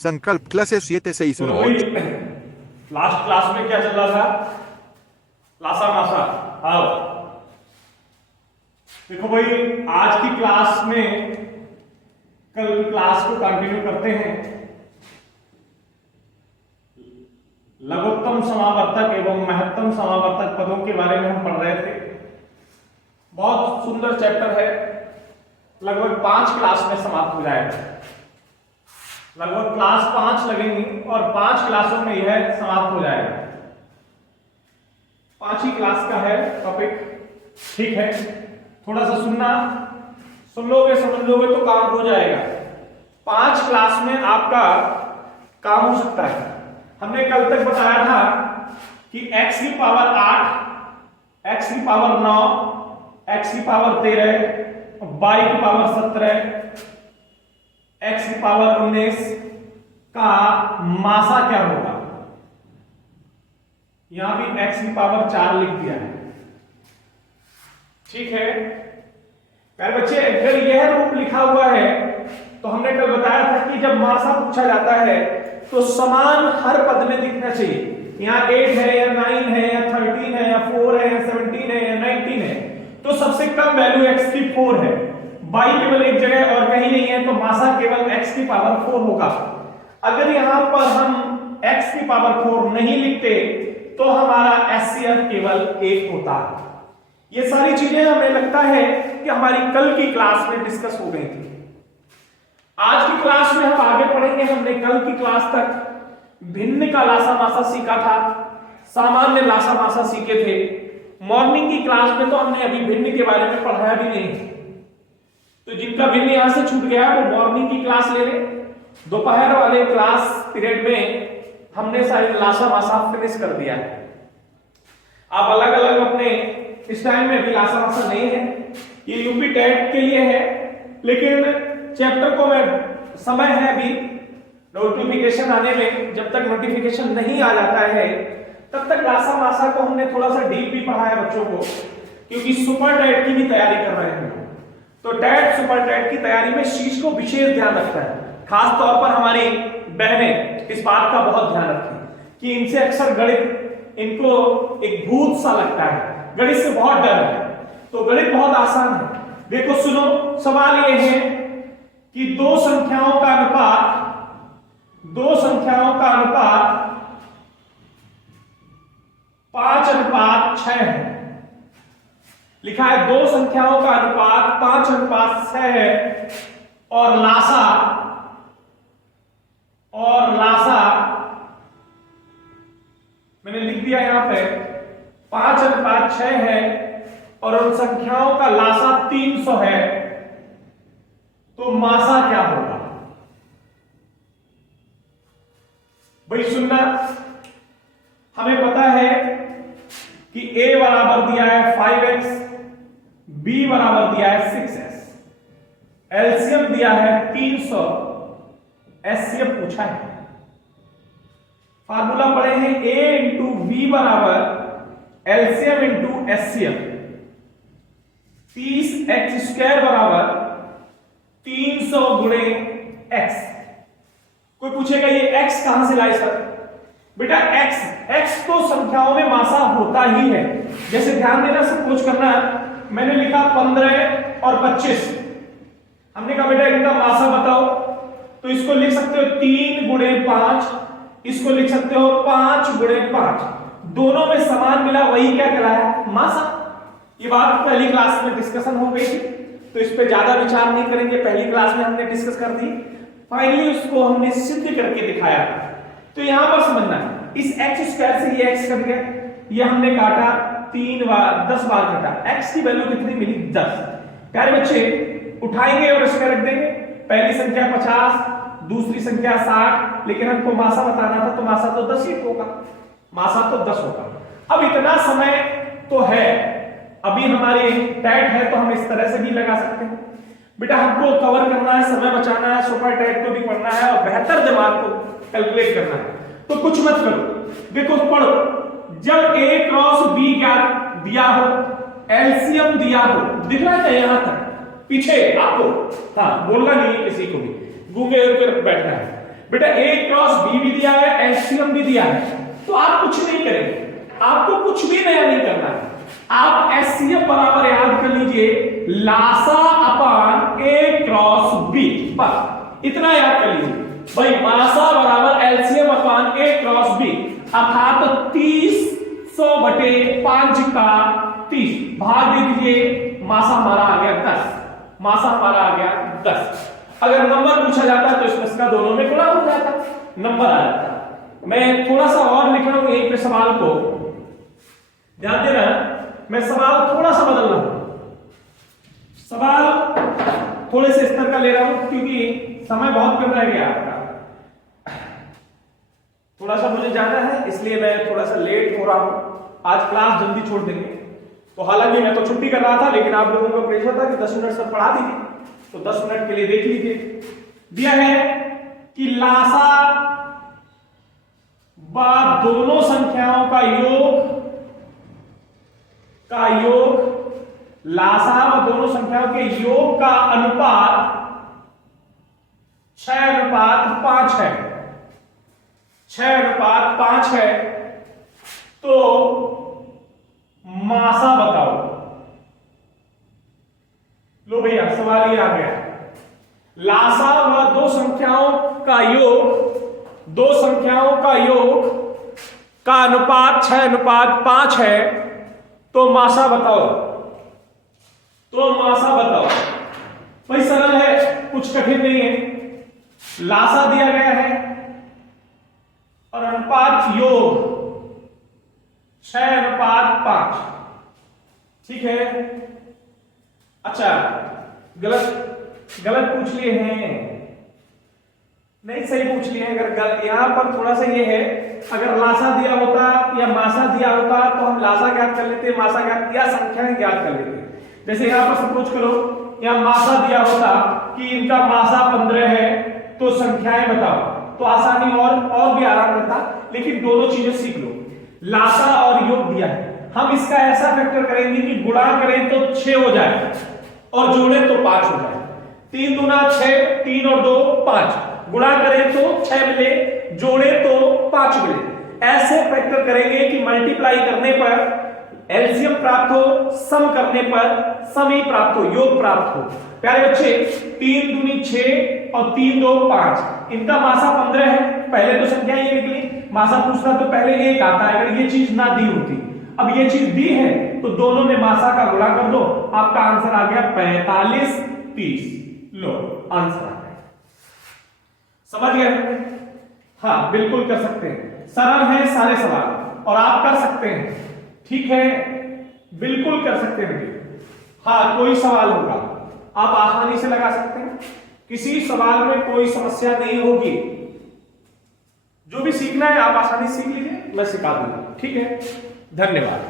Sankalp clase 761. Last class में क्या चल रहा था? लासा मासा। आओ देखो भाई, आज की क्लास में कल की क्लास को कंटिन्यू करते हैं। लघुत्तम समावर्तक एवं महत्तम समावर्तक पदों के बारे में हम पढ़ रहे थे। बहुत सुंदर चैप्टर है, लगभग 5 क्लास में समाप्त हो जाएगा। लगभग क्लास 5 लगेंगी और 5 क्लासों में यह समाप्त हो जाएगा। 5 ही क्लास का है टॉपिक, ठीक है। थोड़ा सा सुनना, सुन लोगे समझ लोगे तो काम हो जाएगा। 5 क्लास में आपका काम हो सकता है। हमने कल तक बताया था कि x की पावर 8, x की पावर 9, x की पावर 13, y की पावर 17, x की पावर 19 का मासा क्या होगा। यहां भी x की पावर 4 लिख दिया है, ठीक है। प्यारे बच्चे, अगर यह रूप लिखा हुआ है तो हमने कल बताया था कि जब मासा पूछा जाता है तो समान हर पद में दिखना चाहिए। यहां 8 है या 9 है या 13 है या 4 है या 17 है या 19 है, तो सबसे कम वैल्यू x की 4 है। y केवल एक जगह और कहीं नहीं है, तो मासा केवल x की पावर 4 होगा। अगर यहां पर हम x की पावर 4 नहीं लिखते तो हमारा HCF केवल 1 होता है। ये सारी चीजें हमें लगता है कि हमारी कल की क्लास में डिस्कस हो गई थी। आज की क्लास में हम आगे पढ़ेंगे। हमने कल की क्लास तक भिन्न का लासा मासा सीखा था, सामान्य लासा मासा सीखे थे। मॉर्निंग की क्लास में तो हमने अभी भिन्न के बारे में पढ़ाया भी नहीं, तो जिनका भिन्न यहां से छूट गया वो मॉर्निंग की क्लास ले लें। दोपहर वाले क्लास पीरियड में हमने सारे लासा मासा फिनिश कर दिया है। आप अलग अलग अपने इस टाइम में अभी लासा मासा नहीं है, ये यूपी टेट के लिए है, लेकिन चैप्टर को मैं समय है अभी नोटिफिकेशन आने में, जब तक नोटिफिकेशन नहीं आ जाता है तब तक लासा मासा को हमने थोड़ा सा डीप भी पढ़ाया बच्चों को, क्योंकि सुपर टेट की भी तैयारी कर रहे हैं। तो टेट सुपर टेट की तैयारी में शीश को विशेष ध्यान रखता है। खास तौर पर हमारी बहनें इस बात का बहुत ध्यान रखें कि इनसे अक्सर गणित इनको एक भूत सा लगता है, गणित से बहुत डर है। तो गणित बहुत आसान है। देखो सुनो, सवाल ये है कि दो संख्याओं का अनुपात 5:6 है। लिखा है 2 संख्याओं का अनुपात 5:6 है और लासा मैंने लिख दिया यहां पे 5:6 है और उन संख्याओं का लासा 300 है, तो मासा क्या होगा भाई? सुनना, हमें पता है कि a बराबर दिया है 5x, b बराबर दिया है 6s, एलसीएम दिया है 300, एचसीएफ पूछा है। फार्मूला पढ़े हैं a इंटू v बराबर एलसीएम इंटू एचसीएफ। 30x² बराबर 300 गुणे x। कोई पूछेगा ये x कहां से लाए सर? बेटा x तो संख्याओं में मासा होता ही है। जैसे ध्यान देना, सपोज करना मैंने लिखा 15 और 25, हमने कहा बेटा इनका मासा बताओ, तो इसको लिख सकते हो 3 गुणे 5, इसको लिख सकते हो 5 गुणे 5। दोनों में समान मिला, वही क्या कहलाया? मासा। ये बात पहली क्लास में डिस्कशन हो गई थी, तो इस पे ज्यादा विचार नहीं करेंगे। पहली क्लास में हमने डिस्कस कर दी, फाइनली उसको हमने सिद्ध करके दिखाया। तो यहां पर समझना, इस x² से ये x कट गया, ये हमने काटा 3 बार, 10 बार काटा, x की वैल्यू कितनी मिली? 10। प्यारे बच्चे, उठाएंगे और इसमें रख देंगे। पहली संख्या 50, दूसरी संख्या 60, लेकिन हमको मासा बताना था, तो मासा तो 10 ही होगा, मासा तो 10 होगा। अब इतना समय तो है, अभी हमारे टेट है तो हम इस तरह से भी लगा सकते हैं। बेटा हमको कवर करना है, समय बचाना है, सुपर टेट को भी पढ़ना है और बेहतर दिमाग को कैलकुलेट करना है, तो कुछ मत करो। देखो पढ़ो, जब a क्रॉस b ज्ञात दिया हो, एलसीएम दिया हो, दिख रहा है यहां तक पीछे आपको? हाँ, बोलना नहीं किसी को भी, गूंगे होकर बैठना है। बेटा ए क्रॉस बी भी दिया है, एलसीएम भी दिया है, तो आप कुछ नहीं करेंगे, आपको कुछ भी नया नहीं करना है। आप एचसीएफ बराबर याद कर लीजिए लासा अपॉन ए क्रॉस बी, बस इतना याद कर लीजिए भाई। मासा बराबर एलसीएम अपॉन ए क्रॉस बी, अर्थात 30/5 का 30 भाग दे दीजिए, मासा हमारा आ गया 10, मासा हमारा आ गया 10। अगर नंबर पूछा जाता तो इसमें इसका दोनों में गुणा हो जाता, नंबर आ जाता। मैं थोड़ा सा और लिख रहा हूं यहीं पे सवाल को, ध्यान देना, मैं सवाल थोड़ा सा बदल रहा हूं, सवाल थोड़े से स्तर का ले रहा हूं क्योंकि समय बहुत कम रह गया आपका, थोड़ा सा मुझे जाना है इसलिए मैं थोड़ा सा लेट हो रहा हूं। आज क्लास जल्दी छोड़ देंगे, तो हालांकि मैं तो छुट्टी कर रहा था लेकिन आप लोगों का प्रेशर था कि 10 मिनट सब पढ़ा दीजिए, तो 10 मिनट के लिए देख लीजिए। दिया है कि लासा व दोनों संख्याओं का योग, लासा व दोनों संख्याओं के योग का अनुपात 6:5 है, 6:5 है, तो मासा बताओ। लो भैया सवाल ये आ गया, लासा व दो संख्याओं का योग का अनुपात 6:5 है, तो मासा बताओ, भाई सरल है, कुछ कठिन नहीं है। लासा दिया गया है और अनुपात योग 6:5, ठीक है। अच्छा गलत पूछ लिए हैं, नहीं सही पूछ लिए हैं। अगर यहां पर थोड़ा सा ये है, अगर लासा दिया होता या मासा दिया होता तो हम लासा ज्ञात कर लेते, मासा ज्ञात या संख्याएं ज्ञात कर लेते। जैसे यहां पर सपोज करो यहां मासा दिया होता कि इनका मासा 15 है, तो संख्याएं बताओ, तो आसानी और भी आराम रहता। लेकिन दोनों चीजें सीख लो, लासा और योग दिया है, हम इसका ऐसा फैक्टर करेंगे कि गुणा करें तो 6 हो जाए और जोड़ें तो 5 हो जाए। 3 दूना 6, 3 और 2 5, गुणा करें तो 6 मिले, जोड़े तो 5 मिले। ऐसे फैक्टर करेंगे कि मल्टीप्लाई करने पर एलसीएम प्राप्त हो, सम करने पर सम ही प्राप्त हो, योग प्राप्त हो। प्यारे बच्चे 3 दूनी 6 और 3 2 5, इनका मासा 15 है। पहले तो संख्या ये निकली, मासा पूछता तो पहले 1 आता है, अगर ये चीज ना दी होती। अब ये चीज दी है तो दोनों में मासा का गुणा कर दो, आपका आंसर आ गया 45 30। लो आंसर आ गया, समझ गए? हाँ बिल्कुल कर सकते हैं, सरल है सारे सवाल और आप कर सकते हैं, ठीक है, बिल्कुल कर सकते हैं। हाँ कोई सवाल होगा आप आसानी से लगा सकते हैं, किसी सवाल में कोई समस्या नहीं होगी। जो भी सीखना है आप आसानी से सीख लीजिए, मैं सिखा दूंगा, ठीक है। धन्यवाद।